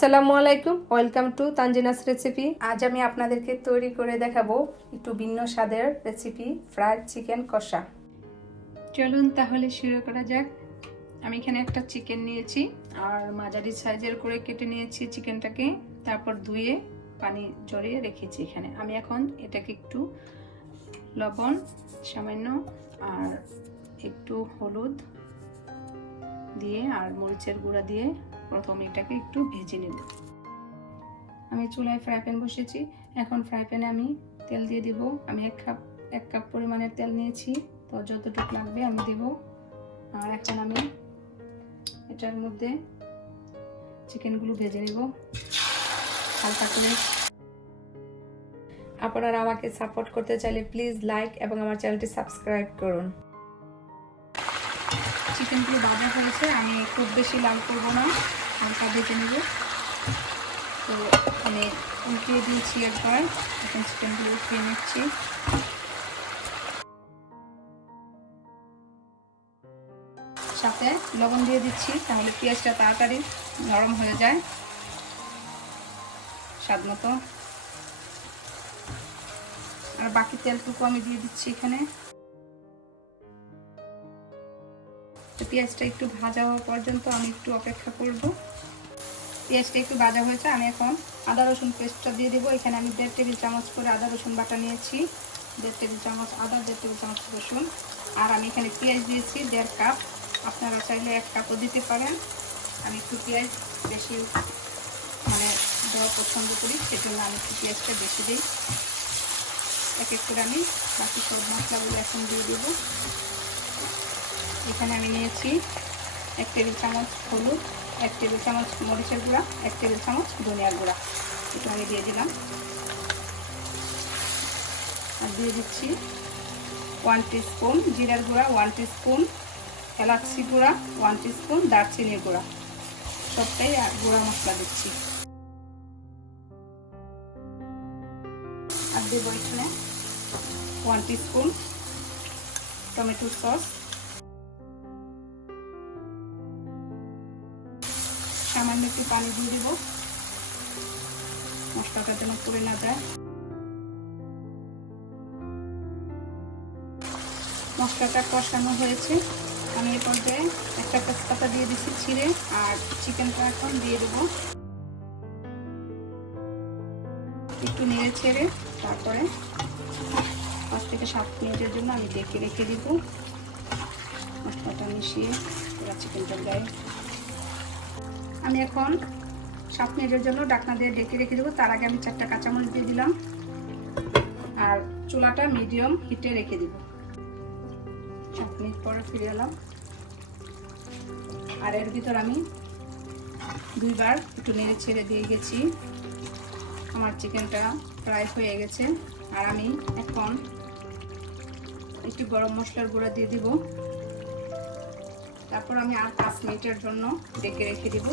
আসসালামু আলাইকুম, welcome to Tanzina's recipe. আজ আমি আপনাদেরকে তৈরি করে দেখাবো একটু ভিন্ন স্বাদের রেসিপি ফ্রাইড চিকেন কষা। চলুন তাহলে শুরু করা যাক। আমি এখানে একটা চিকেন নিয়েছি আর মাঝারি সাইজের করে কেটে নিয়েছি চিকেনটাকে, তারপর ধুয়ে পানি ঝরিয়ে রেখেছি এখানে। আমি এখন এটাকে একটু লবণ সামান্য আর একটু হলুদ দিয়ে আর মরিচের গুঁড়া দিয়ে প্রথমে এটাকে একটু ভেজে নেব। আমি চুলায় ফ্রাই প্যান বসিয়েছি। এখন ফ্রাই প্যানে আমি তেল দিয়ে দিব। আমি এক কাপ পরিমাণের তেল নিয়েছি, তো যতটুকু লাগবে আমি দেব। আর এখন আমি এটার মধ্যে চিকেনগুলো ভেজে নেব হালকা করে। আপনারা আমাকে সাপোর্ট করতে চাইলে প্লিজ লাইক এবং আমার চ্যানেলটি সাবস্ক্রাইব করুন। চিকেনগুলো ভাজা হয়েছে, আমি খুব বেশি লাল করব না, হালকা ভেজে নেব। তো আমি উল্টিয়ে দিয়েছি একবার, এখন চিকেনগুলো উঠিয়ে নিচ্ছি। সাথে লবণ দিয়ে দিচ্ছি, তাহলে পেঁয়াজটা তাড়াতাড়ি নরম হয়ে যায়। স্বাদ মতো। আর বাকি তেলটুকু আমি দিয়ে দিচ্ছি এখানে। পেঁয়াজটা একটু ভাজা হওয়া পর্যন্ত আমি একটু অপেক্ষা করব। পেঁয়াজটা একটু ভাজা হয়েছে, আমি এখন আদা রসুন পেস্টটা দিয়ে দেবো। এখানে আমি 1.5 টেবিল চামচ করে আদা রসুন বাটা নিয়েছি। 1.5 টেবিল চামচ আদা, 1.5 টেবিল চামচ রসুন। আর আমি এখানে পেঁয়াজ দিয়েছি 1.5 কাপ। আপনারা চাইলে 1 কাপও দিতে পারেন। আমি একটু পেঁয়াজ বেশি দেওয়া পছন্দ করি, সেজন্য আমি একটু পেঁয়াজটা বেশি দিই। এক এক করে আমি বাকি সব মশলাগুলো এখন দিয়ে দেবো। এখানে আমি নিয়েছি 1 টেবিল চামচ হলুদ, 1 টেবিল চামচ মরিচের গুঁড়া, 1 টেবিল চামচ ধনিয়ার গুঁড়া। এটা আমি দিয়ে দিলাম। আর দিয়ে দিচ্ছি 1 টিস্পুন জিরার গুঁড়া, 1 টিস্পুন এলাচি গুঁড়া, 1 টিস্পুন দারচিনির গুঁড়া। সবটাই গুঁড়া মশলা দিচ্ছি। আর দেবো এখানে 1 টিস্পুন টমেটো সস, সামান্য একটু পানি দিয়ে দেব, মশলাটা যেন পুড়ে না যায়। মশলাটা কষানো হয়েছে, আমি এ পর্যায়ে একটা তেজপাতা দিয়ে দিচ্ছি ছিঁড়ে, আর চিকেনটা এখন দিয়ে দেব। একটু নেড়ে ছেড়ে তারপরে 5 থেকে 7 মিনিটের জন্য আমি ঢেকে রেখে দিব। মশলাটা মিশিয়ে পুরো চিকেনটার গায়ে আমি এখন 7 মিনিটের জন্য ঢাকনা দিয়ে ঢেকে রেখে দেবো। তার আগে আমি 4টা কাঁচামরিচ দিয়ে দিলাম আর চুলাটা মিডিয়াম হিটে রেখে দিব। 7 মিনিট পরে ফিরে এলাম। আর এর ভিতর আমি 2বার একটু নেড়ে ছেড়ে দিয়ে গেছি। আমার চিকেনটা ফ্রাই হয়ে গেছে। আর আমি এখন একটু গরম মশলার গুঁড়া দিয়ে দিব। তারপর আমি আর 5 মিনিটের জন্য ঢেকে রেখে দিব।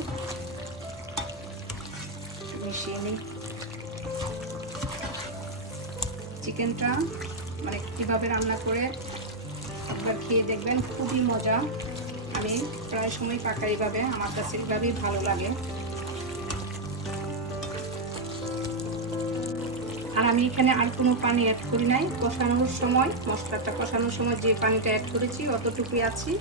মিশিয়ে নিই। চিকেনটা কিভাবে রান্না করে একবার খেয়ে দেখবেন, খুবই মজা। আমি প্রায় সময় পাকাই এইভাবে, আমার কাছে এইভাবেই ভালো লাগে। আর আমি এখানে আর কোনো পানি অ্যাড করি নাই। কষানোর সময়, মশলাটা কষানোর সময় যে পানিটা অ্যাড করেছি অতটুকুই আছি,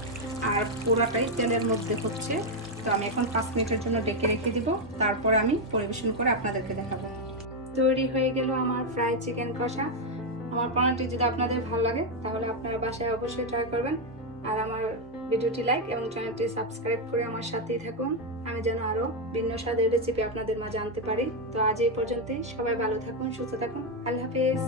আর পুরাটাই তেলের মধ্যে হচ্ছে। তো আমি এখন 5 মিনিটের জন্য ঢেকে রেখে দিব। তারপরে আমি পরিবেশন করে আপনাদেরকে দেখাবো। তৈরি হয়ে গেল আমার ফ্রাই চিকেন কষা। আমার রান্নাটি যদি আপনাদের ভালো লাগে তাহলে আপনারা বাসায় অবশ্যই ট্রাই করবেন। আর আমার ভিডিওটি লাইক এবং চ্যানেলটি সাবস্ক্রাইব করে আমার সাথেই থাকুন, আমি যেন আরো ভিন্ন স্বাদের রেসিপি আপনাদের মাঝে আনতে পারি। তো আজ এই পর্যন্তই। সবাই ভালো থাকুন, সুস্থ থাকুন। আল্লাহ হাফেজ।